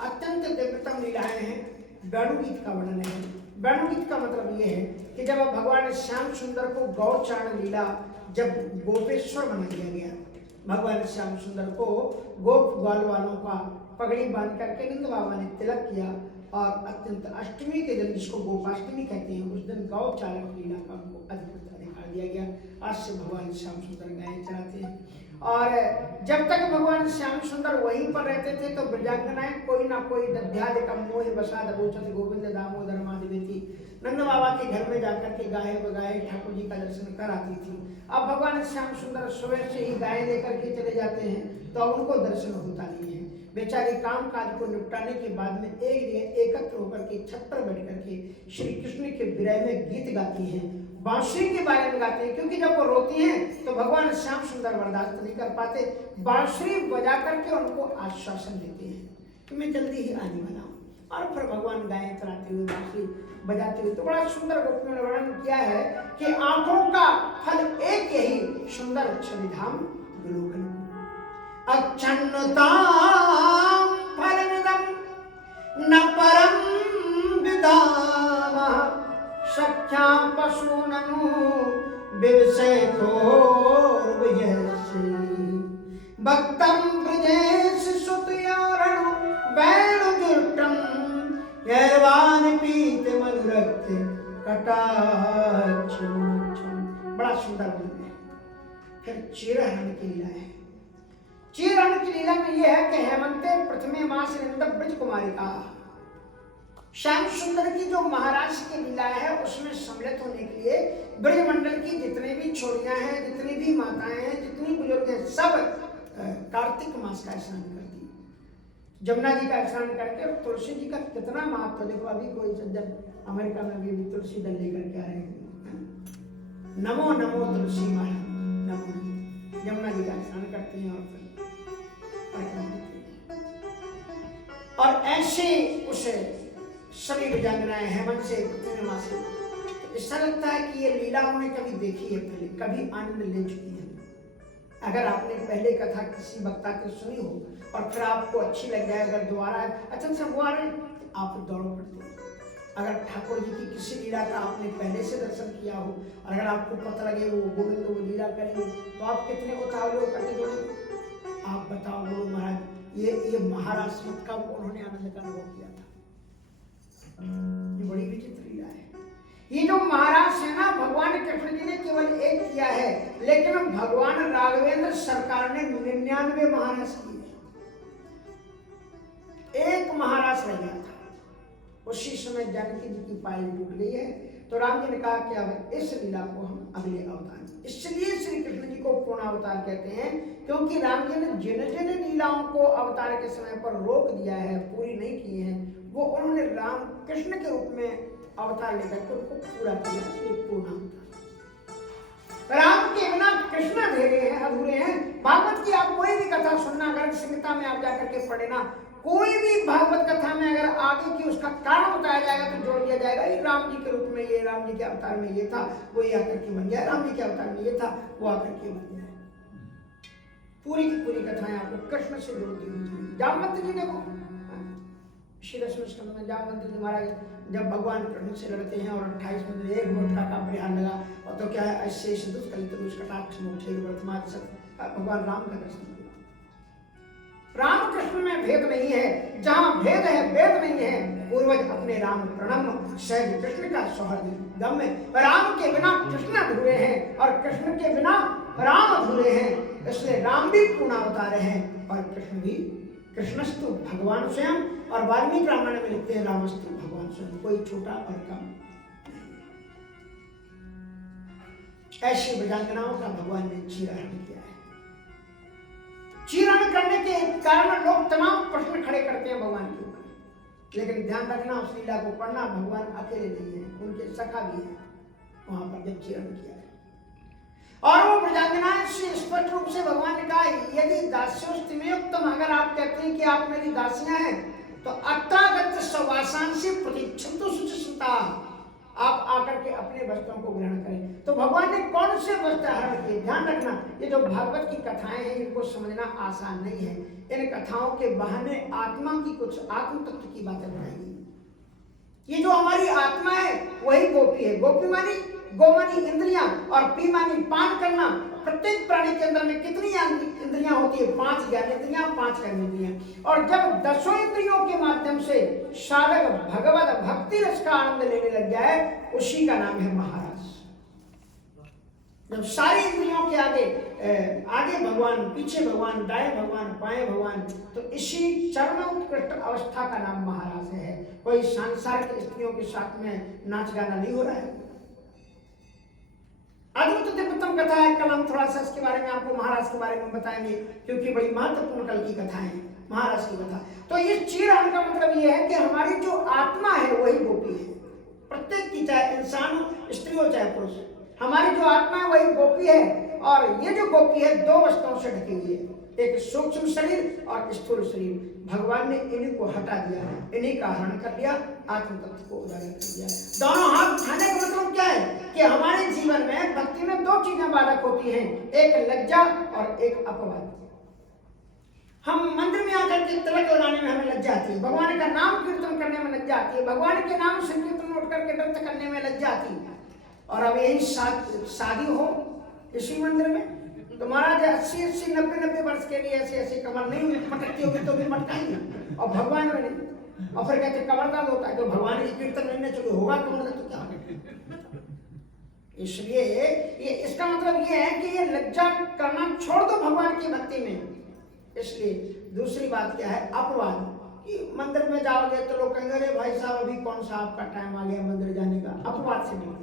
अत्यंत दिव्यतम लीलाएं हैं। वेणुगीत का वर्णन है। वेणुगीत का मतलब ये है कि जब भगवान श्याम सुंदर को गौचारण लीला, जब गोपेश्वर बना दिया गया, भगवान श्याम सुंदर को गोप ग्वाल वालों का पगड़ी बांध करके नंद बाबा ने तिलक किया और अत्यंत अष्टमी के दिन, जिसको गोपाष्टमी कहते हैं, उस दिन गौ चालक लीला का उनको अधिकार दिया गया। आज से भगवान श्याम सुंदर गायें चराते हैं। और जब तक भगवान श्याम सुंदर वहीं पर रहते थे तो ब्रजांगनाएं कोई ना कोई दध्यादिकम मोह बसाद गोचत गोविंद दामोदर माधवेति नंद बाबा के घर में जाकर के गाये बगाए ठाकुर जी का दर्शन कर आती थी। अब भगवान श्याम सुंदर सुबह से ही गाय लेकर के चले जाते हैं तो उनको दर्शन होता नहीं है। बेचारी काम काज को निपटाने के बाद में एकत्र होकर के छत पर बैठ करके श्री कृष्ण के विरह में गीत गाती हैं, बांसुरी के बारे में गाते हैं, क्योंकि जब वो रोती हैं तो भगवान श्याम सुंदर बर्दाश्त नहीं कर पाते, बांसुरी बजा करके उनको आश्वासन देते हैं कि मैं जल्दी ही आने वाला हूँ। और फिर भगवान गायें चराते हुए बांसुरी बजाते हुए, तो बड़ा सुंदर गोपियों ने वर्णन किया है कि आंखों का फल एक यही सुंदर छविधाम विलोकन अक्षण्णतां फलमिदं न परं विदामः सख्या पशूननु विवसेतोर्वयसि भक्तं ब्रजेश सुतयारणु वेणुजुष्टं यैर्वान् पीत मधुरक्त कटाक्षं। बड़ा सुंदर बोलते हैं। फिर चीरहरण की लीला है। चीरहरण की लीला में यह है कि हेमंते प्रथमे मास नंद ब्रज कुमारी का श्याम सुंदर की जो महाराज की लीला है उसमें सम्मिलित होने के लिए ब्रजमंडल की जितने भी छोरियां हैं, जितनी भी माताएं हैं, जितनी बुजुर्ग हैं, सब कार्तिक मास का स्नान करती है। जमुना जी का स्नान करके, और तुलसी जी का कितना महत्व देखो। अभी कोई सज्जन अमेरिका में भी तुलसी दल लेकर के आ रहे हैं। नमो नमो तुलसी माया, नमो। जमुना जी का स्नान करते हैं और फिर और ऐसे उसे सभी विजंगनाएं हेमंत से पूर्णिमा से, ऐसा लगता है कि ये लीला उन्होंने कभी देखी है पहले, कभी आनंद ले चुकी है। अगर आपने पहले कथा किसी वक्ता की सुनी हो और फिर आपको अच्छी लग जाए, अगर दोबारा अच्छा से वो आ रहे आप दौड़ो पड़ते हो। अगर ठाकुर जी की किसी लीला का आपने पहले से दर्शन किया हो और अगर आपको पता लगे वो गोविंद वो लीला करेंगे तो आप कितने उतावले होकर के दौड़े। आप बताओ गुरु महाराज, ये महाराज कब उन्होंने आनंद का अनुभव किया था। ये बड़ी विचित्र लीला है। ये जो महाराज है ना, भगवान कृष्ण जी ने केवल एक किया है, लेकिन भगवान राघवेंद्र सरकार ने 99 महाराज किए। एक महाराज रह गया था। उसी समय जानकी जी की पायल टूट गई है तो राम जी ने कहा कि अब इस लीला को हम अगले अवतार, इसलिए श्री कृष्ण जी को पूर्ण अवतार कहते हैं, क्योंकि राम जी ने जिन जिन लीलाओं को अवतार के समय पर रोक दिया है, पूरी नहीं की है, वो उन्होंने राम कृष्ण के रूप में अवतार लेकर के उनको पूरा किया, इसलिए पूर्ण अवतार। राम के बिना कृष्ण अधूरे हैं, अधूरे हैं। भागवत की आप कोई भी कथा सुनना, अगर संहिता में आप जाकर के पढ़े ना, कोई भी भागवत कथा में अगर आगे की उसका कारण बताया जाएगा तो जोड़ दिया जाएगा, ये राम जी के रूप में, ये राम जी के अवतार में ये था, वो ये आकर के बन गया, राम जी के अवतार में ये था, वो आकर के बन गया। पूरी की पूरी कथाएं आपको कृष्ण से जुड़ती हुई। जामवंत जी देखो, श्री दशम स्कंद में जामवंत जी महाराज जब भगवान कृष्ण से लड़ते हैं और 28 में एक मोटा का प्रहार लगा और तो क्या है, ऐसे दुष्कलित दुष्कटाक्ष मोक्षे वर्तमान भगवान राम का दर्शन। राम कृष्ण में भेद नहीं है, जहां भेद है वेद नहीं है। पूर्वज अपने राम प्रणम सहज कृष्ण का सौहृद गम्य। राम के बिना कृष्ण अधूरे हैं और कृष्ण के बिना राम अधूरे हैं, इसलिए राम भी पूर्ण अवतार हैं और कृष्ण भी। कृष्णस्तु भगवान स्वयं, और वाल्मीकि रामायण में लिखते हैं रामस्तु भगवान स्वयं, कोई छोटा और कम। ऐसी ब्रजांगनाओं का भगवान ने चीरहरण किया है। चीरहरण करने के कारण लोग तमाम प्रश्न खड़े करते हैं भगवान के ऊपर, लेकिन ध्यान रखना उस लीला को पढ़ना, भगवान अकेले नहीं है, उनके सखा भी है वहां पर जब चीरहरण किया है। और वो ब्रजांगनाएं से स्पष्ट रूप से भगवान ने कहा, यदि दास्योस्तिमेयुक्तम, अगर आप कहते हैं कि आप मेरी दासियां हैं तो अत्रागत सवासांसी प्रतीक्षन्तु शुचिस्मिता, आप आकर के अपने वस्त्रों को ग्रहण करें। तो भगवान ने कौन से वस्त्र हरण किए, ध्यान रखना। ये जो भागवत की कथाएं हैं इनको समझना आसान नहीं है। इन कथाओं के बहाने आत्मा की कुछ आत्म तत्व की बातें बताएंगी। ये जो हमारी आत्मा है वही गोपी है। गोपी मानी गो मानी इंद्रियां और पी मानी पान करना। प्रत्येक प्राणी के अंदर में कितनी इंद्रियां होती है? 5 ज्ञान इंद्रियां, 5 कर्म इंद्रियां। और जब 10 इंद्रियों के माध्यम से साधक भगवत भक्ति रस का आनंद लेने लग जाए, उसी का नाम है महाराज। जब सारी इंद्रियों के आगे भगवान, पीछे भगवान, दाएं भगवान, बाएं भगवान, तो इसी चरम उत्कृष्ट अवस्था का नाम महाराज है। कोई सांसारिक स्त्रियों के साथ में नाच गाना नहीं हो रहा है। अद्भुत दिव्यतम कथा है। कल हम थोड़ा सा इसके बारे में आपको महाराज के बारे में बताएंगे, क्योंकि बड़ी महत्वपूर्ण कल की कथा है महाराज की कथा। तो इस चीरहरण का मतलब यह है कि हमारी जो आत्मा है वही गोपी है। प्रत्येक की, चाहे इंसान हो, स्त्री हो, चाहे पुरुष, हमारी जो आत्मा है वही गोपी है। और ये जो गोपी है 2 वस्तुओं से ढकी हुई है, एक सूक्ष्म शरीर और स्थूल शरीर। भगवान ने इन्हीं को हटा दिया, इन्हीं का हरण कर लिया, आत्म तत्व को उजागर कर दिया। दोनों हाथ उठाने का मतलब क्या है कि हमारे जीवन में भक्ति में 2 चीजें बाधक होती हैं, एक लज्जा और एक अपवाद। हम मंदिर में आकर के तिलक लगाने में हमें लज्जा आती है, भगवान का नाम कीर्तन करने में लज्जा आती है, भगवान के नाम संकीर्तन उठ करके नृत्य करने में लज्जा आती है। और अब यही शादी हो इसी मंदिर में, तो महाराज 80-80, 90-90 वर्ष के लिए ऐसी कमर नहीं मटकती होगी तो भी मटकाएंगे, और भगवान में नहीं। और फिर कहते कमर दर्द होता है, तो भगवान की कीर्तन नहीं चलो होगा कमर दर्द तो क्या होगा। इसलिए ये इसका मतलब ये है कि ये लज्जा करना छोड़ दो भगवान की भक्ति में। इसलिए दूसरी बात क्या है, अपवाद, कि मंदिर में जाओगे तो लोग कहेंगे अरे भाई साहब अभी कौन सा आपका टाइम आ गया मंदिर जाने का, अपवाद से नहीं।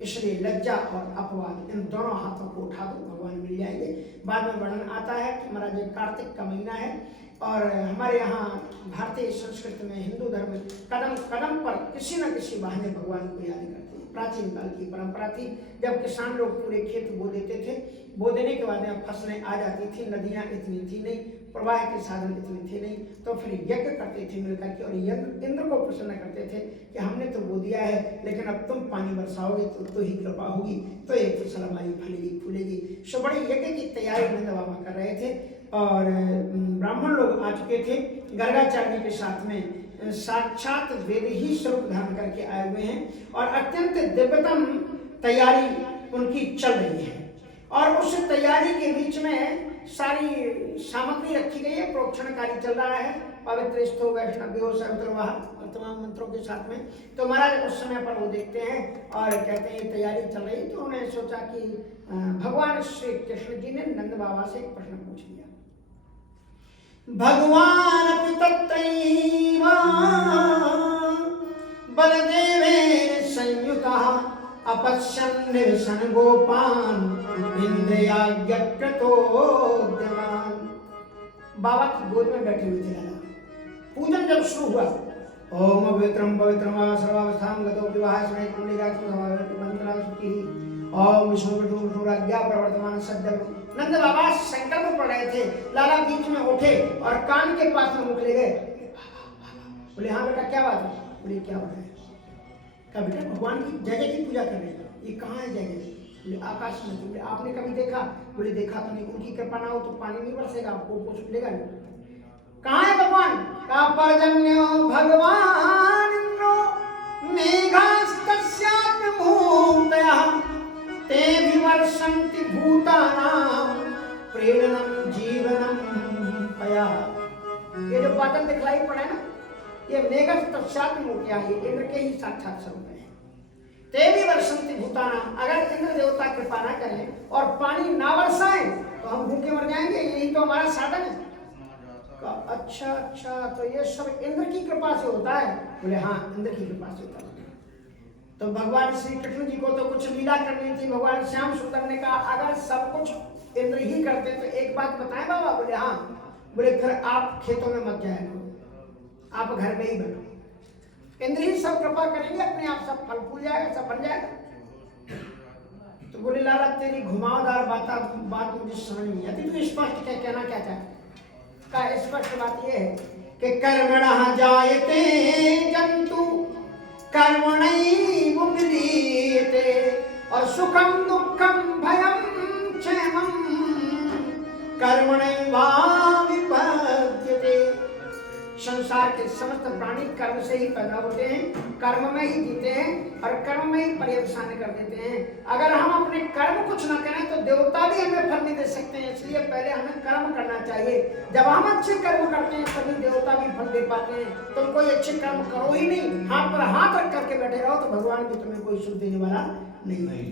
इसलिए लज्जा और अपवाद इन दोनों हाथों को उठा दो, भगवान मिल जाएंगे। बाद में वर्णन आता है कि महाराज कार्तिक का महीना है और हमारे यहाँ भारतीय संस्कृति में, हिंदू धर्म में कदम कदम पर किसी न किसी बहाने भगवान को याद करते हैं। प्राचीन काल की परंपरा थी, जब किसान लोग पूरे खेत बो देते थे, बो देने के बाद में फसलें आ जाती थी, नदियाँ इतनी थी नहीं, प्रवाह के साधन इतने थे नहीं, तो फिर यज्ञ करते थे मिलकर के, और इंद्र को प्रसन्न करते थे कि हमने तो बो दिया है, लेकिन अब तुम पानी बरसाओगे तो ही कृपा होगी, तो एक फसल हमारी फलेगी फूलेगी। सो बड़े यज्ञ की तैयारी नंद बाबा कर रहे थे, और ब्राह्मण लोग आ चुके थे गर्गाचार्य के साथ में, साक्षात वेद ही स्वरूप धारण करके आए हुए हैं, और अत्यंत दिव्यतम तैयारी उनकी चल रही है। और उस तैयारी के बीच में सारी सामग्री रखी गई है, प्रोक्षण कार्य चल रहा है, पवित्र स्थो वैष्णव तमाम मंत्रों के साथ में। तो महाराज उस समय पर वो देखते हैं और कहते हैं तैयारी चल रही, तो उन्होंने सोचा कि भगवान श्री कृष्ण जी ने नंद बाबा से एक प्रश्न पूछ लिया। भगवान तत्रैव बलदेवेन संयुतः अपश्यन् निवसन गोपान इंद्रियाज्ञकृतोद्यमान। बाबा की गोद में बैठे हुए थे लाला। पूजन जब शुरू हुआ, ओम पवित्रम पवित्रमा सर्वावस्थां गतो विवाह स्मृति पुण्यगात्र मंत्रा सुखी, ओम विष्णु विष्णु राज्ञा प्रवर्तमान सद्य। नंद बाबा संकल्प पढ़ रहे थे, लाला बीच में उठे और कान के पास में मुख ले गए। बोले हाँ बेटा क्या बात है? बोले क्या बात है? कहा बेटा भगवान की जय जय की पूजा कर रहे हैं, ये कहाँ है जय जय? बोले आकाश में। बोले आपने कभी देखा? बोले देखा तो नहीं, उनकी कृपा ना हो तो पानी नहीं बरसेगा, आपको कुछ मिलेगा नहीं। कहाँ है भगवान? कहा पर्जन्यो भगवान मेघास्तस्यात्म मूर्तयः ते विवर्षन्ति भूतानां प्रेरणं जीवनं पयः। ये जो बादल दिखलाई पड़ा है ना, ये मेघास्तस्यात्म मूर्तियां, ये इंद्र के ही साक्षात स्वरूप है। ते विवर्षन्ति भूतानां, अगर इंद्र देवता कृपा ना करें और पानी ना बरसाएं तो हम भूखे मर जाएंगे, यही तो हमारा साधन है। अच्छा अच्छा, तो ये सब इंद्र की कृपा से होता है? बोले हाँ इंद्र की कृपा से होता है। तो भगवान श्री कृष्ण जी को तो कुछ लीला करनी थी, भगवान श्याम सुंदर ने कहा अगर सब कुछ इंद्र ही करते तो एक बात बताएं बाबा? बोले हाँ। बोले फिर आप खेतों में मत जाया करो, आप घर में ही बैठो, इंद्र ही सब कृपा करेंगे, अपने आप सब फल फूल जाएगा, सब बन जाएगा। तो बोले लाला तेरी घुमावदार बात मुझे समझ नहीं आती, तू स्पष्ट क्या कहना क्या चाहता? का स्पष्ट बात यह है कि कर्मणः जायते जंतु कर्मणैव विलीयते और सुखम दुखम भयम क्षेमम कर्मणैवाविपद्यते। संसार के समस्त प्राणी कर्म से ही पैदा होते हैं, कर्म में ही जीते हैं और कर्म में ही पर्यवसान कर देते हैं। अगर हम अपने कर्म कुछ ना करें तो देवता भी हमें फल नहीं दे सकते हैं, इसलिए पहले हमें कर्म करना चाहिए। जब हम अच्छे कर्म करते हैं तभी देवता भी फल दे पाते हैं। तुम कोई अच्छे कर्म करो ही नहीं, हाथ पर हाथ रख करके बैठे रहो तो भगवान भी तुम्हें कोई सुख देने वाला नहीं।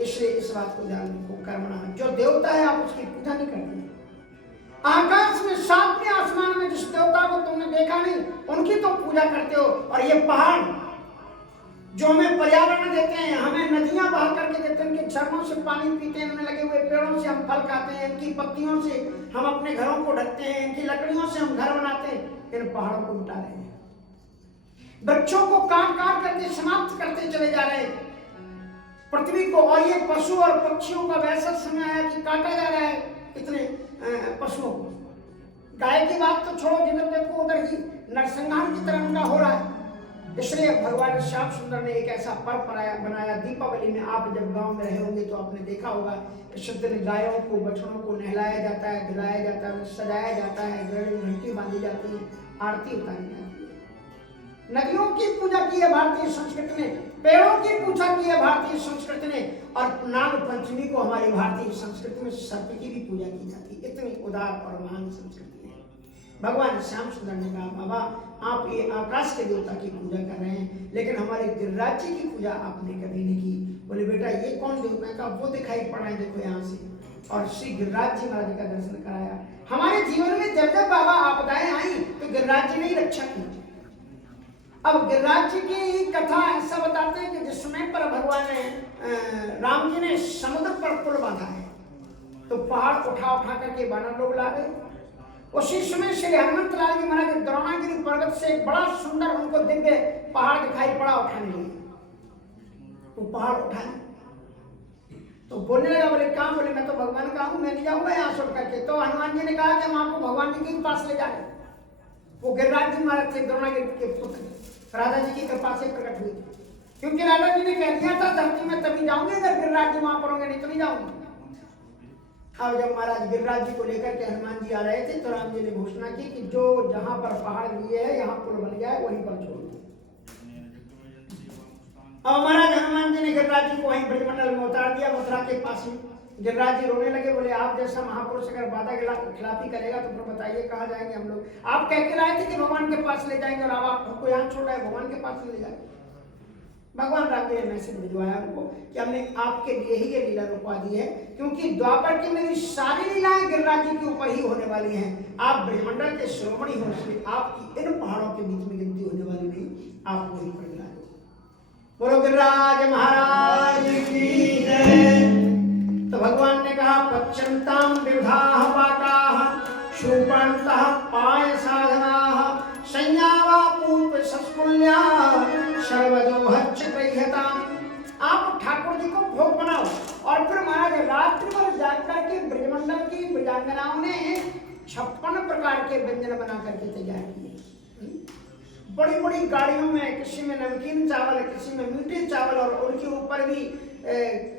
इसलिए इस बात को ध्यान रखो, कर्मणा, जो देवता है आप उसकी पूजा नहीं करते। आकाश में सातवें आसमान में जिस देवता को तुमने देखा नहीं उनकी तो पूजा करते हो। और ये पहाड़ जो हमें पर्यावरण देते हैं, हमें नदियां बहा करके देते हैं, इनके झरनों से पानी पीते हैं, इनमें लगे हुए पेड़ों से हम फल खाते हैं, इनकी पत्तियों से हम अपने घरों को ढकते हैं, इनकी लकड़ियों से हम घर बनाते हैं। इन पहाड़ों को मिटा रहे हैं, वृक्षों को काट काट करके समाप्त करते चले जा रहे हैं पृथ्वी को। और ये पशु और पक्षियों का वैसा समय आया कि काटा जा रहा है इतने पशुओं को। गाय की बात तो छोड़ो, जिधर देखो उधर ही नरसंहार की तरह उनका हो रहा है। इसलिए भगवान श्याम सुंदर ने एक ऐसा पर्व बनाया। दीपावली में आप जब गांव में रहे होंगे तो आपने देखा होगा, इस दिन गायों को बछड़ों को नहलाया जाता है, धुलाया जाता है, सजाया जाता है, घंटी बांधी जाती है, आरती उतारी जाती है। नदियों की पूजा की है भारतीय संस्कृति ने, पेड़ों की पूजा की है भारतीय संस्कृति ने, और नाग पंचमी को हमारी भारतीय संस्कृति में सर्प की भी पूजा की जाती है। इतनी उदार और महान संस्कृति है। भगवान श्याम सुंदर ने कहा, बाबा आप ये आकाश के देवता की पूजा कर रहे हैं, लेकिन हमारे गिरिराज जी की पूजा आपने कभी नहीं की। बोले बेटा ये कौन देवता है? कहा वो दिखाई पड़ रहा है, देखो यहाँ से। और श्री गिरिराज जी महाराज का दर्शन कराया। हमारे जीवन में जब जब बाबा आपदाएं आई तो गिरिराज जी ने ही रक्षा की। अब गिरिराज जी की कथा ऐसा बताते हैं कि जिस समय पर भगवान राम जी ने समुद्र पर पुल बांधा है तो पहाड़ उठा उठा करके वानर लोग ला गए। उसी समय श्री हनुमंत लाल जी महाराज द्रोणागिरी पर्वत से एक बड़ा सुंदर उनको दिव्य पहाड़ दिखाई पड़ा, उठाने लगे। वो पहाड़ उठाए तो बोलने लगा, बोले कहाँ? बोले मैं तो भगवान का हूँ, मैं नहीं जाऊंगा यहाँ से उठ करके। तो हनुमान जी ने कहा कि हम आपको भगवान जी के पास ले जाए। वो गिरिराज जी महाराज थे, द्रोणागिरी के पुत्र, राधा जी की कृपा से प्रकट हुई थी। क्योंकि राधा जी ने कह दिया था धरती में तभी जाऊंगी अगर गिरिराज जी वहां पर होंगे, नहीं तो नहीं जाऊंगी। अब जब महाराज गिरिराज जी को लेकर के हनुमान जी आ रहे थे तो राम जी ने घोषणा की कि जो जहां पर पहाड़ लिए है यहाँ पुल बन गया है वहीं पर छोड़ दो। अब महाराज हनुमान जी ने गिरिराज जी को वहीं ब्रजमंडल में उतार दिया, मथुरा के पास में। गिरिराज जी रोने लगे, बोले आप जैसा महापुरुष अगर वादा खिलाफी करेगा तो फिर बताइए कहाँ जाएंगे हम लोग? आप कह के लाए थे कि भगवान के पास ले जाएंगे और आप हमको यहाँ छोड़ रहे हैं, भगवान के पास ले जाएंगे। भगवान राम जी ने मैसेज भिजवाया उनको कि हमने आपके लिए ही ये लीला रुकवा दी है, क्योंकि द्वापर की मेरी सारी लीलाएं गिरिराज जी के ऊपर ही होने वाली हैं। आप ब्रह्मंडल के शिरोमणि हो, इसलिए आपकी इन पहाड़ों के बीच में गिनती होने वाली नहीं, आप वहीं पर मिला। बोलो गिरिराज महाराज की जय। तो भगवान ने कहा, पच्यन्ताम विविधाः पाकाः शूपन्तः पाय साधनाः संयावा पूप सस्कुल्या सर्वदोहच्चक्रह्यताम्। आप ठाकुर जी को भोग बनाओ। और फिर महाराज रात्रि भर जाग करके ब्रजमंडल की ब्रजांगनाओं ने 56 प्रकार के व्यंजन बना करके तैयार किए। बड़ी बड़ी गाड़ियों में, किसी में नमकीन चावल, किसी में मीठे चावल, और उनके ऊपर भी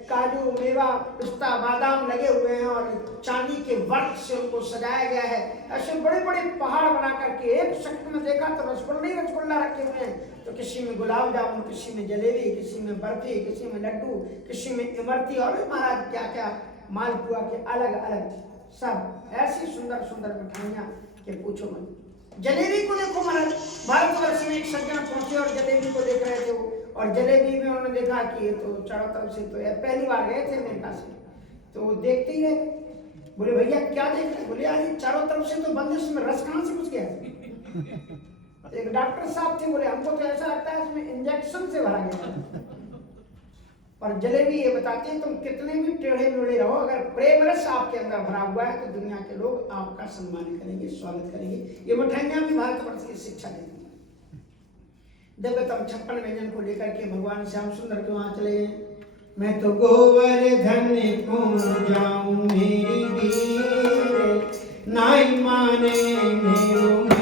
काजू, मेवा, पिस्ता, बादाम लगे हुए हैं और चांदी के वर्क से उनको सजाया गया है। ऐसे बड़े बड़े पहाड़ बना करके एक शक्ल में देखा तो रसगुल्ला ही रसगुल्ला रखे हुए हैं। तो किसी में गुलाब जामुन, किसी में जलेबी, किसी में बर्फी, किसी में लड्डू, किसी में इमरती, और महाराज क्या क्या मालपुआ के अलग अलग सब ऐसी सुंदर सुंदर मिठाइयाँ के पूछो मत। जलेबी को देखो महाराज, भारतवर्ष में एक सज्जन पहुंचे और जलेबी को देख रहे थे वो, और जलेबी में उन्होंने देखा कि ये तो चारों तरफ से, तो पहली बार गए थे अमेरिका से, तो देखते ही रहे। बोले भैया क्या देख रहे? बोले यार ये चारों तरफ से तो बंद, इसमें रस कहाँ से घुस गया? एक डॉक्टर साहब थे, बोले हमको तो ऐसा लगता है इसमें इंजेक्शन से भरा गया। और जलेबी ये बताती है तुम कितने भी टेढ़े मेढ़े रहो, अगर प्रेम रस आपके अंदर भरा हुआ है तो दुनिया के लोग आपका सम्मान करेंगे, स्वागत करेंगे। ये मिठाइयां भी भारतवर्ष की शिक्षा देती है। देवतम 56 व्यंजन को लेकर के भगवान श्याम सुंदर के वहां चले गए। मैं तो गोवर्धन को जाऊं मेरी वीर, नाई माने मेरो मन।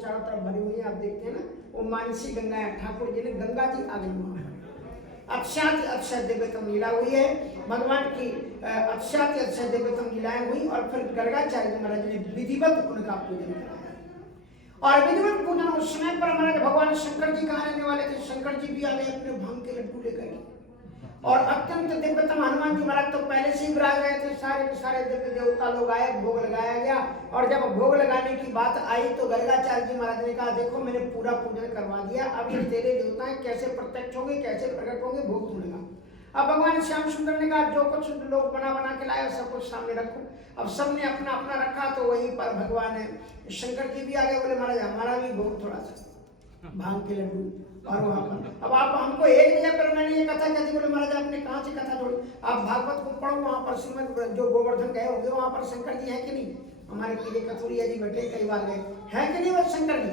चारों तरफ भरी हुई है, आप देखते हैं ना, वो मानसी गंगा है। ठाकुर जी ने गंगा जी आ गई वहां पर। अक्षात अक्षय दिव्यतम लीला हुई है, भगवान की अक्षात अक्षय दिव्यतम लीलाएं हुई और फिर गर्गाचार्य महाराज ने विधिवत उनका पूजन कराया। और विधिवत पूजन उस समय पर हमारे भगवान शंकर जी कहाँ रहने वाले थे। शंकर जी भी आ गए अपने भांग के लड्डू लेकर और अत्यंत दिव्यतम हनुमान जी महाराज तो पहले से ही विराज गए थे। सारे के सारे दिव्य देवता लोग आए, भोग लगाया गया और जब भोग लगाने की बात आई तो गर्गाचार्य जी महाराज ने कहा देखो मैंने पूरा पूजन करवा दिया, अब ये तेरे देवता हैं, कैसे प्रत्यक्ष होंगे, कैसे प्रकट होंगे, भोग तू लगा। अब भगवान श्याम सुंदर ने कहा जो कुछ लोग बना बना के लाए सब कुछ सामने रखो। अब सबने अपना अपना रखा तो वहीं पर भगवान शंकर जी भी आ गए, बोले महाराज हमारा भी भोग थोड़ा सा भांग के लड्डू। और वहां पर अब आप हमको एक जगह पर मैंने ये कथा कहती, बोले महाराज आपने कहाँ से कथा जोड़ी, आप भागवत को पढ़ो, वहां पर श्रीमद जो गोवर्धन गए होंगे वहां पर शंकर जी है कि नहीं। हमारे पीले कथुरिया जी बैठे कई बार गए हैं कि नहीं वो शंकर जी,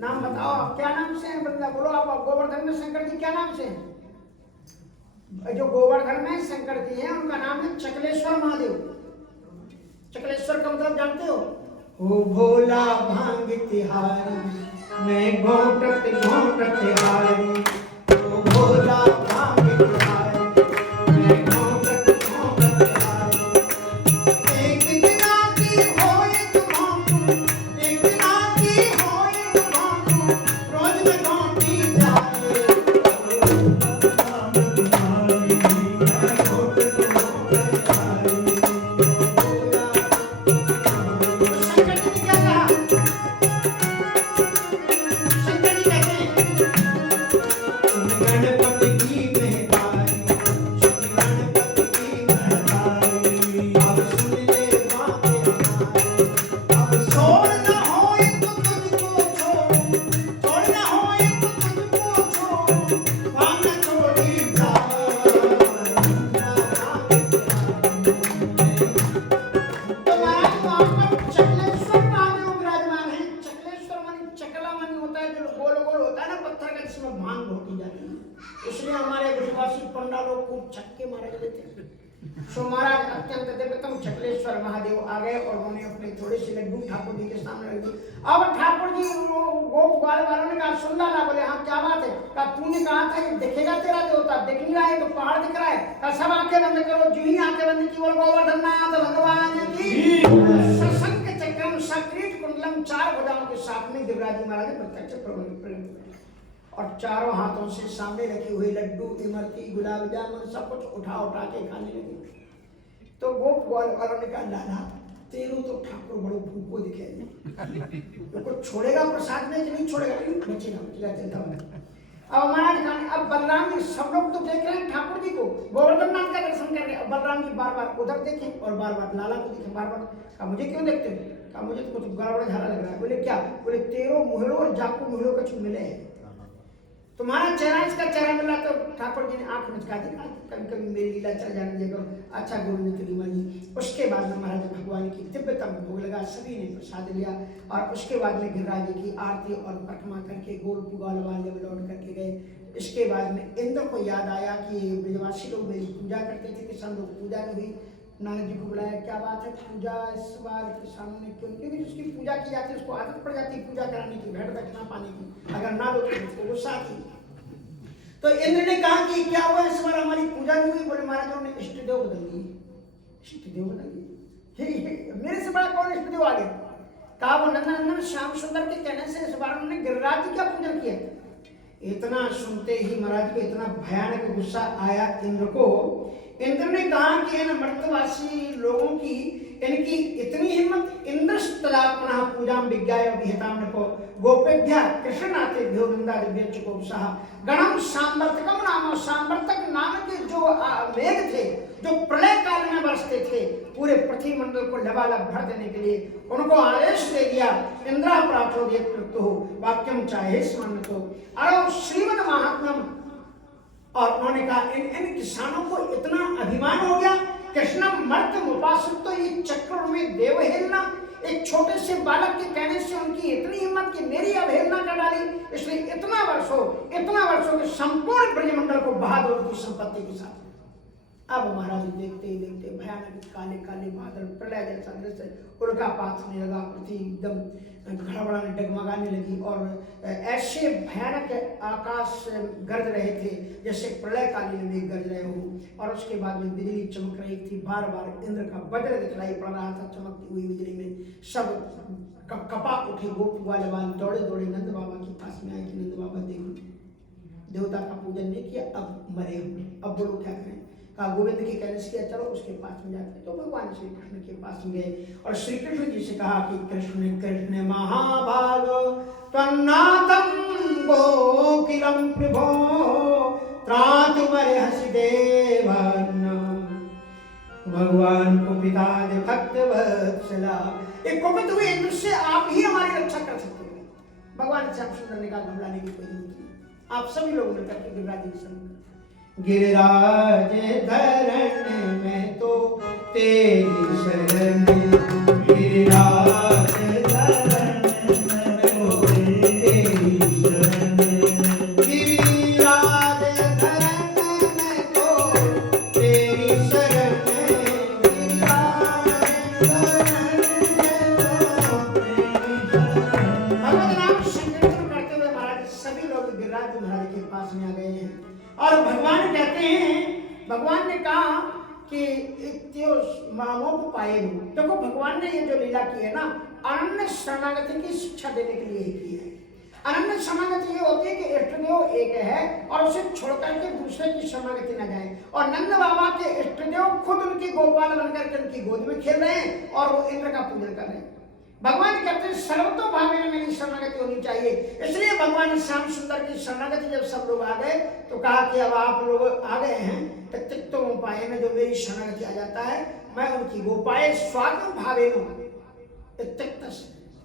नाम बताओ आप क्या नाम से है, बंदा बोलो आप गोवर्धन में शंकर जी क्या नाम से है। जो गोवर्धन में शंकर जी हैं उनका नाम है चकलेश्वर महादेव। चकलेश्वर का मतलब जानते हो, ओ भोला भांग तिहारी मैं घोटत घोटत हारी, ओ भोला भांग तिहारी मैं घोटत घोटत हारी। एक दिन आती होए तो भांगू, एक दिन आती होए तो भांगू, रोज में घोटी जाए, सो महाराज अत्यंत दिव्यतम चकलेश्वर महादेव आ गए और उन्होंने अपने थोड़े से लड्डू ठाकुर जी के सामने रख दिए। अब ठाकुर जी गोप ग्वाल वालों ने कहा सुन ला, बोले हाँ क्या बात है, कहा तूने कहा था ये दिखेगा तेरा देवता, दिख नहीं रहा है तो पहाड़ दिख रहा है, कहा सब आंखें बंद करो। जो ही आंखें बंद की बोल गोवर्धन नाथ भगवान की सशंक चक्रम सक्रीट कुंडलम, चार भुजाओं के साथ में देवराज महाराज प्रत्यक्ष प्रकट और चारों हाथों से सामने रखी हुई लड्डू इमरती गुलाब जामुन सब कुछ उठा उठा के खाने लगे। तो गोप ग्वाल वालों ने कहा लाला तेरू तो ठाकुर बड़ो भूखो दिखे, तो कुछ छोड़ेगा प्रसाद में कि नहीं छोड़ेगा, बचेगा बचेगा चलता हुआ। अब महाराज कहा अब बलराम जी सब लोग तो देख रहे हैं ठाकुर जी को, गोवर्धन नाथ का दर्शन कर रहे हैं। अब बलराम जी बार बार उधर देखे और बार बार लाला को देखे, बार बार कहा मुझे क्यों देखते हो? कहा मुझे तो कुछ गड़बड़ झाला लग रहा है। बोले क्या? बोले 13 मुहलों और जाकू मुहलों का मिले हैं, तुम्हारा चेहरा इसका चेहरा मिला। तो ठाकुर जी ने आंख मचका दी, कभी कभी मेरी लीला चल जाने देगा। अच्छा गुरु ने करीमा जी। उसके बाद में महाराज भगवान की दिव्यतम भोग लगा, सभी ने प्रसाद लिया और उसके बाद में गिरिराज जी की आरती और परिक्रमा करके गोल पुगाल जब लौट करके गए। इसके बाद में इंद्र को याद आया कि ब्रजवासी लोग मेरी पूजा करते थे, किसान लोग पूजा नहीं हुई। नानक जी को बुलाया, क्या बात है पूजा इस बार किसानों ने क्यों? क्योंकि जिसकी पूजा की जाती है उसको आदत पड़ जाती है पूजा कराने की, भेंट दक्षिणा पाने की, अगर ना दो तो उसको गुस्सा आती है। तो इंद्र ने कहा कि क्या हुआ इस बार हमारी पूजा नहीं हुई? बोले महाराज उन्होंने इष्ट देव बदल दिए। इष्ट देव बदल दिए? मेरे से बड़ा कौन इष्ट देव आ गया? कहा वो नंदन श्याम सुंदर के कहने से इस बार उन्होंने गिरिराज जी का पूजन किया। इतना सुनते ही महाराज को इतना भयानक गुस्सा आया इंद्र को। इंद्र ने कहा कि इन मर्तवासी लोगों की इनकी इतनी हिम्मत, इंद्रस्तदा पुनः पूजाम विज्ञाय विहिताम नको गोपेभ्य कृष्णनाथेभ्यो नंदादिभ्यश्चकोपसः गणम सांवर्तकम नाम, सांवर्तक नाम के जो मेघ थे जो प्रलय काल में बरसते थे पूरे पृथ्वी मंडल को लबालब भर देने के लिए, उनको आदेश दे दिया इंद्रा प्राचोदयत कृतो वाक्यम चाहे स्मरण तो अरो श्रीमद् महात्म्यम। और उन्होंने कहा इन किसानों को इतना अभिमान हो गया, कृष्णम मर्त उपासित, तो ये चक्र में देव हेलना, एक छोटे से बालक के कहने से उनकी इतनी हिम्मत कि मेरी अवहेलना कर डाली। इसलिए इतना वर्षों के संपूर्ण ब्रजमंडल को बहा दो उनकी संपत्ति के साथ। अब महाराज देखते ही देखते भयानक काले काले बादल प्रलय जैसा दृश्य उल्का पात होने लगा, पृथ्वी एकदम घड़बड़ाने डगमगाने लगी और ऐसे भयानक आकाश गरज रहे थे जैसे प्रलय कालीन में गरज रहे हो। और उसके बाद में बिजली चमक रही थी, बार बार इंद्र का वज्र दिखलाई पड़ रहा था चमकती हुई बिजली में। सब कपा उठे, गोप वाले दौड़े दौड़े नंद बाबा के पास में आए कि नंद बाबा देखो देवता का पूजन नहीं किया, अब मरे हुए, अब बोलो क्या करें? कहा गोविंद के कहने से किया, चलो उसके पास में जाते। तो भगवान श्री कृष्ण के पास में गए और श्री कृष्ण जी से कहा कि कृष्ण कृष्ण महाभाग त्वन्नाथं गोकिलं प्रभो त्रातुमर्हसि हसिदेवन। भगवान को पिता भक्त वत्सला, एक कुपित हुए इंद्र से आप ही हमारी रक्षा कर सकते हो। भगवान श्याम सुंदर ने कहा घबराने की कोई जरूरत नहीं, आप सभी लोग मिलकर के गिरिराज जी से गिरिराज धरण में तो तेरी शरण, गिरिराज धरण में तो तेरी शरण, गिरिराज धरण में तो तेरी शरण, गिरिराज धरण में तो तेरी शरण। भगवान नाम संकीर्तन करते हुए महाराज सभी लोग गिरिराज महाराज के पास में आ गए हैं। और भगवान कहते हैं, भगवान ने कहा कि मामों को पाए हो। देखो भगवान ने ये जो लीला की है ना, अनन्य शरणागति की शिक्षा देने के लिए ही की है। अनन्य शरणागति ये होती है कि इष्टदेव एक है और उसे छोड़कर के दूसरे की शरणागति न जाए। और नंद बाबा के इष्टदेव खुद उनकी गोपाल बनकर के उनकी गोद में खेल रहे हैं और वो इंद्र का पूजन कर रहे हैं। भगवान कहते हैं सर्वतोभावे में मेरी शरणागति होनी चाहिए। इसलिए भगवान श्याम सुंदर की शरणागति जब सब लोग आ गए तो कहा कि अब आप लोग आ गए हैं तो तिक्तो उपाय में जो मेरी शरणागति आ जाता है मैं उनकी गोपाए स्वागत भावे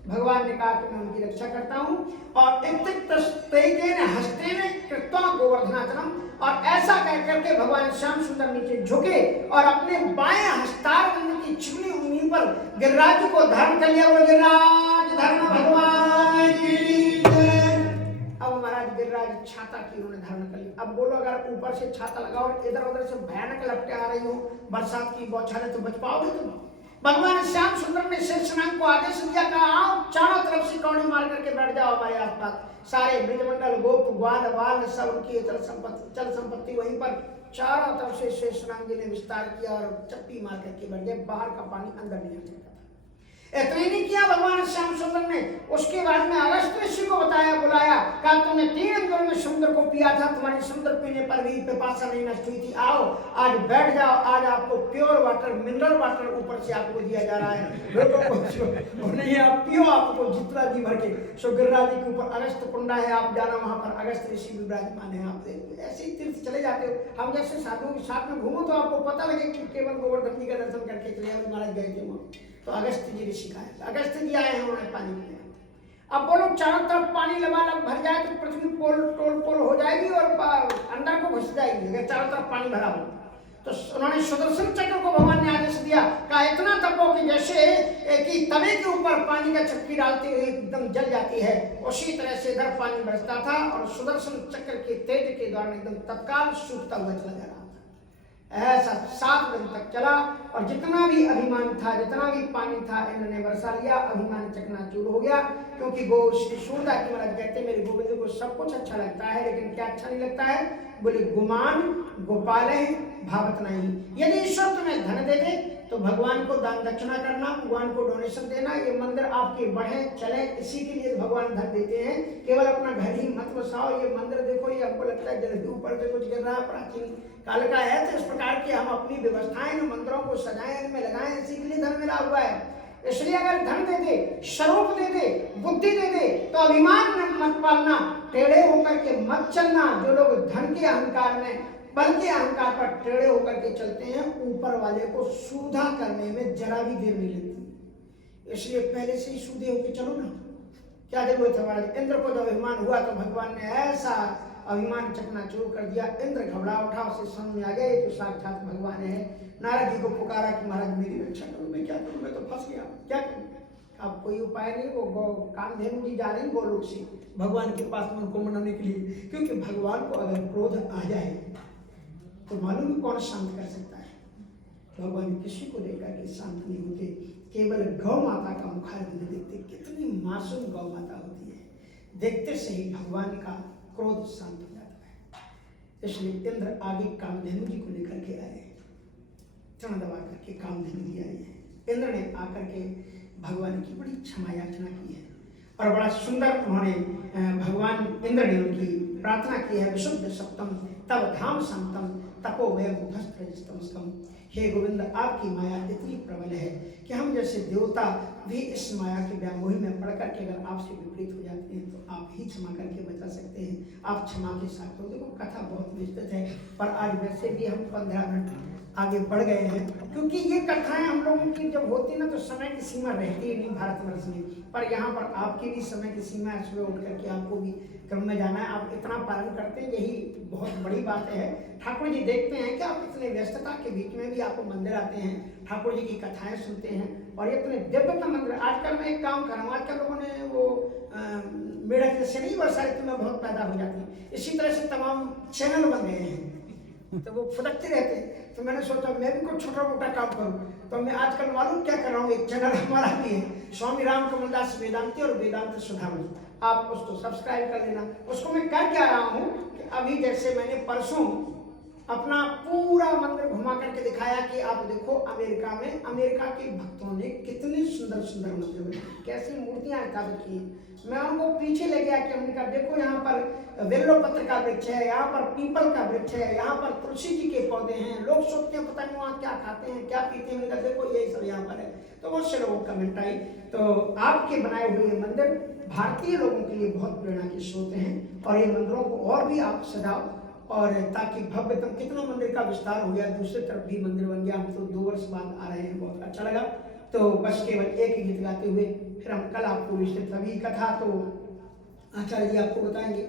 भगवान ने कहा कि मैं उनकी रक्षा करता हूँ। और गोवर्धनाचलम, और ऐसा कह करके भगवान श्याम सुंदर नीचे झुके और अपने बाएं हस्तारविंद की चिकनी उंगली पर गिरिराज को धारण कर लिया। गिरिराज धर्म भगवान की जय। अब महाराज गिरिराज छाता की उन्होंने धारण कर लिया। अब बोलो अगर ऊपर से छाता लगाओ और इधर उधर से भयानक लपटे आ रही हो बरसात की बौछारें तो बच पाओगे तुम? भगवान श्याम सुंदर ने शेषनाग को आदेश दिया, कहा आओ चारों तरफ से कौड़ी मार करके बैठ जाओ हमारे आसपास। सारे ब्रजमंडल गोप ग्वाल वाल सब उनकी चल संपत्ति वहीं पर चारों तरफ से शेषनाग जी ने विस्तार किया और चप्पी मार करके बैठ गए। बाहर का पानी अंदर नहीं आ सकता था। इतना ही नहीं किया भगवान श्याम सुंदर ने, उसके बाद में अगस्त ऋषि को बुलाया, कहा तुमने 3 अंजल में समुद्र को पिया था, तुम्हारी समुद्र पीने पर भी पिपासा नहीं नष्ट हुई थी, आओ आज बैठ जाओ, आज आपको प्योर वाटर, मिनरल वाटर ऊपर से आपको दिया जा रहा है, नहीं आप पियो, आपको जितना जी भर के। सो गिरिराज जी के ऊपर अगस्त कुंडा है, आप जाना वहां पर अगस्त ऋषि विराजमान है। आप ऐसे ही तीर्थ चले जाते हो, हम जैसे साधुओं के साथ में घूमो तो आपको पता लगे कि केवल गोवर्धन जी का दर्शन करके चले जाओ, महाराज गए थे वहां, तो अगस्त जी ऋषि का है, अगस्त जी आए हैं, उन्होंने पानी पिया। अब बोलो चारों तरफ पानी लबालब भर जाए तो पृथ्वी पोल हो जाएगी और अंदर को घुस जाएगी, अगर चारों तरफ पानी भरा हो। तो उन्होंने सुदर्शन चक्र को भगवान ने आदेश दिया, कहा इतना तपो कि जैसे कि तवे के ऊपर पानी का चक्की डालते हुए एकदम जल जाती है, उसी तरह से इधर पानी बरसता था और सुदर्शन चक्र के तेज के द्वारा एकदम तत्काल सूखता हुआ चला जा रहा था। ऐसा 7 दिन तक चला और जितना भी अभिमान था, जितना भी पानी था, इंद्र ने बरसा लिया, अभिमान चकनाचूर हो गया। क्योंकि गो श्री सूरदास महाराज कहते हैं मेरे गोविंद को सब कुछ अच्छा लगता है, लेकिन क्या अच्छा नहीं लगता है, बोले गुमान गोपाल भावत नहीं। यदि ईश्वर तुम्हें धन दे दे तो भगवान को दान दक्षिणा करना, भगवान को डोनेशन देना, ये मंदिर आपके बढ़े चले, इसी के लिए भगवान धन देते हैं। केवल अपना घर ही मत बसाओ। ये मंदिर देखो, ये हमको लगता है जल ऊपर से कुछ गिर रहा है, प्राचीन काल का है, तो इस प्रकार की हम अपनी व्यवस्थाएं मंदिरों को सजाएं, इनमें लगाएं, इसी के लिए धन मिला हुआ है। इसलिए अगर धन दे दे, स्वरूप दे दे, बुद्धि दे दे, तो अभिमान मत पालना, टेढ़े होकर के मत चलना। जो लोग धन के अहंकार में, बल के अहंकार पर टेढ़े होकर के चलते हैं, ऊपर वाले को सूधा करने में जरा भी देर नहीं लगती। इसलिए पहले से ही सूधे होकर चलो ना, क्या जरूरत है। महाराज इंद्र को जब अभिमान हुआ तो भगवान ने ऐसा अभिमान चकनाचूर कर दिया, इंद्र घबरा उठा, उसे समझ में आ गया तो साक्षात भगवान है। नारद जी को पुकारा कि महाराज मेरी रक्षा करो, मैं क्या करूं, मैं तो फंस गया, क्या करूं। अब कोई उपाय नहीं, वो कामधेनु जी जा रही गोलोक से भगवान के पास में उनको मनाने के लिए, क्योंकि भगवान को अगर क्रोध आ जाए तो मालूम ही कौन शांत कर सकता है। भगवान किसी को लेकर के शांत नहीं होते, केवल गौ माता का मुखारविंद देखते, कितनी मासूम गौ माता होती है, देखते से ही भगवान का क्रोध शांत हो जाता है। इसलिए इंद्र आगे कामधेनु जी को लेकर के आए, चरण दबा करके कामधेनु जी आए हैं। इंद्र ने आकर के भगवान की बड़ी क्षमा याचना की है और बड़ा सुंदर उन्होंने भगवान इंद्र ने उनकी प्रार्थना की है। विशुद्ध सप्तम तब धाम संतम तपो वय मुखस्तम। हे गोविंद, आपकी माया इतनी प्रबल है कि हम जैसे देवता भी इस माया के व्यामोही में पड़ करके अगर आपसे विपरीत हो जाते हैं तो आप ही क्षमा करके बचा सकते हैं। आप क्षमा के साथ हो। देखो कथा बहुत विस्तृत है, पर आज वैसे भी हम 15 मिनट आगे बढ़ गए हैं, क्योंकि ये कथाएं हम लोगों की जब होती ना तो समय की सीमा रहती ही नहीं भारतवर्ष में, पर यहाँ पर आपकी भी समय की सीमा है। सुबह उठ करके आपको भी क्रम में जाना है, आप इतना पालन करते हैं, यही बहुत बड़ी बात है। ठाकुर जी देखते हैं कि आप इतने व्यस्तता के बीच में भी आप मंदिर आते हैं, ठाकुर जी की कथाएं सुनते हैं और इतने दिव्यतम मंदिर। आजकल मैं एक काम कर रहा हूँ, आजकल लोगों ने वो मेढक जैसे नहीं वर्षा ऋतु में बहुत पैदा हो जाती है, इसी तरह से तमाम चैनल बन गए हैं तो वो फुदकते रहते हैं। तो मैंने सोचा मैं भी कुछ छोटा मोटा काम करूं, तो मैं आजकल मालूम क्या कर रहा हूँ, एक चैनल हमारा भी है, स्वामी राम कमलदास वेदांती और वेदांत सुधामणि, आप उसको सब्सक्राइब कर लेना। उसको मैं कर क्या रहा हूँ कि अभी जैसे मैंने परसों अपना पूरा मंदिर घुमा करके दिखाया कि आप देखो अमेरिका में अमेरिका के भक्तों ने कितनी सुंदर सुंदर मंदिर बनाए, कैसी मूर्तियां स्थापित की। मैं उनको पीछे ले गया कि हमने कहा देखो यहाँ पर वेल्लो पत्र का वृक्ष है, यहाँ पर पीपल का वृक्ष है, यहाँ पर तुलसी जी के पौधे हैं। लोग सोचते हैं पता नहीं वहाँ क्या खाते हैं क्या पीते हैं, देखो यही सब यहाँ पर है। तो बहुत से लोगों कमेंट आई। तो आपके बनाए हुए मंदिर भारतीय लोगों के लिए बहुत प्रेरणा के स्रोत हैं और ये मंदिरों को और भी आप सजाओ और ताकि भव्यतम, कितना मंदिर का विस्तार हो गया, दूसरी तरफ भी मंदिर बन गया। हम तो 2 वर्ष बाद आ रहे हैं, बहुत अच्छा लगा। तो बस केवल एक गीत गाते हुए फिर हम कल आपको विस्तृत अभी कथा तो आचार्य जी आपको बताएंगे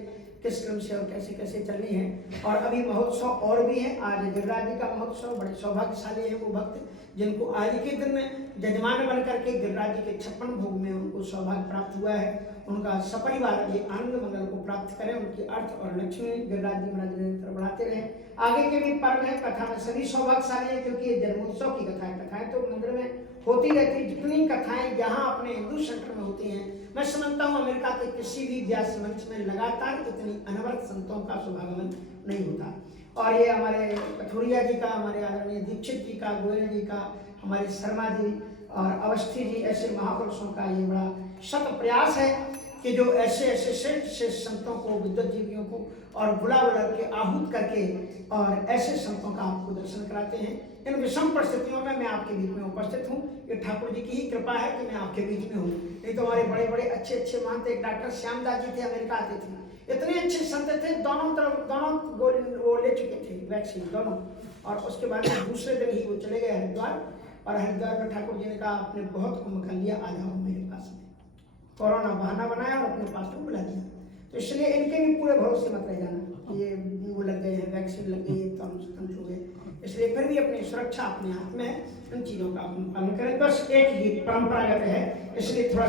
किस क्रम से और कैसे कैसे चलनी है। और अभी महोत्सव और भी है, आज गिरिराज जी का महोत्सव, बड़े सौभाग्यशाली है वो भक्त जिनको आज के दिन में जजमान बन करके गिरिराज जी के 56 भोग में उनको सौभाग्य प्राप्त हुआ है। उनका सपरिवार ये आनंद मंगल को प्राप्त करें, उनकी अर्थ और लक्ष्मी गिरिराज जी महाराज निरंतर बढ़ाते रहे। आगे के भी पर्व है, कथा में सभी सौभाग्यशाली है क्योंकि ये जन्मोत्सव की कथाएं तो मंदिर में होती रहती। जितनी कथाएं यहाँ अपने हिंदू सेंटर में होती हैं, मैं समझता हूँ अमेरिका के किसी भी व्यास मंच में लगातार इतनी अनवरत संतों का शुभागमन नहीं होता। और ये हमारे कथुरिया जी का, हमारे आदरणीय दीक्षित जी का, गोयल जी का, हमारे शर्मा जी और अवस्थी जी ऐसे महापुरुषों का ये बड़ा शत प्रयास है कि जो ऐसे ऐसे श्रेष्ठ संतों को, विद्वत जीवियों को और बुला के आहूत करके और ऐसे संतों का आपको दर्शन कराते हैं। इन विषम परिस्थितियों में मैं आपके बीच में उपस्थित हूँ। ये ठाकुर जी की ही कृपा है कि मैं आपके बीच में हूँ। नहीं तो हमारे बड़े बड़े अच्छे अच्छे महंत, एक डॉक्टर श्यामदास जी थे, अमेरिका आते थे, इतने अच्छे संत थे, दोनों वो ले चुके थे वैक्सीन दोनों, और उसके बाद दूसरे दिन ही वो चले गए हरिद्वार। और हरिद्वार में ठाकुर जी ने कहा आपने बहुत कुंभ कर लिया, आ जाओ मेरे पास में। कोरोना बहाना बनाया और अपने पास में बुला लिया। तो इसलिए इनके भी पूरे भरोसे मत रह जाना, ये वो लग गए हैं, वैक्सीन लग गई है तो हम स्वतंत्र हो गए। इसलिए फिर भी अपनी सुरक्षा अपने हाथ में है, इन चीज़ों का पालन करें। बस एक ही परंपरागत है, इसलिए थोड़ा